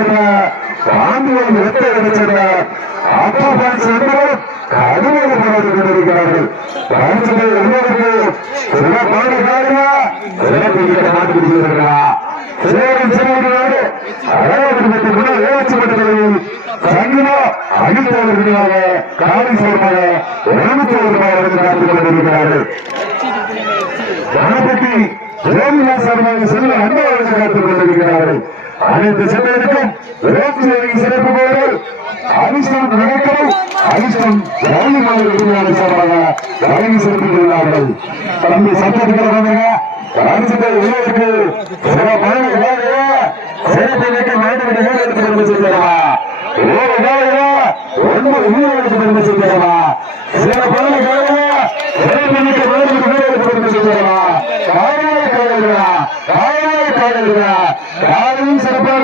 பெற்ற பாண்டியன் வெற்றி கிடைச்சத அப்பா பரிசு என்பவர் கடுமையாக போராடி கொண்டிருக்கிறார்கள். பரிசுகளை உள்ளவருக்கு சிறப்பான காரணமா மாட்டு பிடிச்சிருக்கிறா சேரும் சிறுவர்களோடு அழகாக முன்னால் ஏற்றப்பட்டதையும் சங்கிலோ அடித்தவர்களாக காலை சார்பாக 200 ரூபாய் காத்துக் கொண்டிருக்கிறார்கள். கணபதி ஜோதிமா சார்பாக செல்வ அன்பவர்கள் காத்துக் கொண்டிருக்கிறார்கள். அனைத்து செல்வருக்கும் சிறப்பு போர்கள் அதிர்ஷ்டம் நடக்கவும் அதிர்ஷ்டம் ஜவுளிமலை உரிமையாளர் சார்பாக வழங்கி சிறப்பித்துள்ளார்கள். தம்பி சட்டத்திற்கு அரசுகள் உள்ளவருக்கு சிறப்பான சிறப்பு மாநில எடுத்து பெருமை செய்யறவா ஒன்பது உயிரிழப்பு பெருமை செய்யறவா சிறப்பான சிறப்பு பெருமை செய்யறவா காலையில் சிறப்பான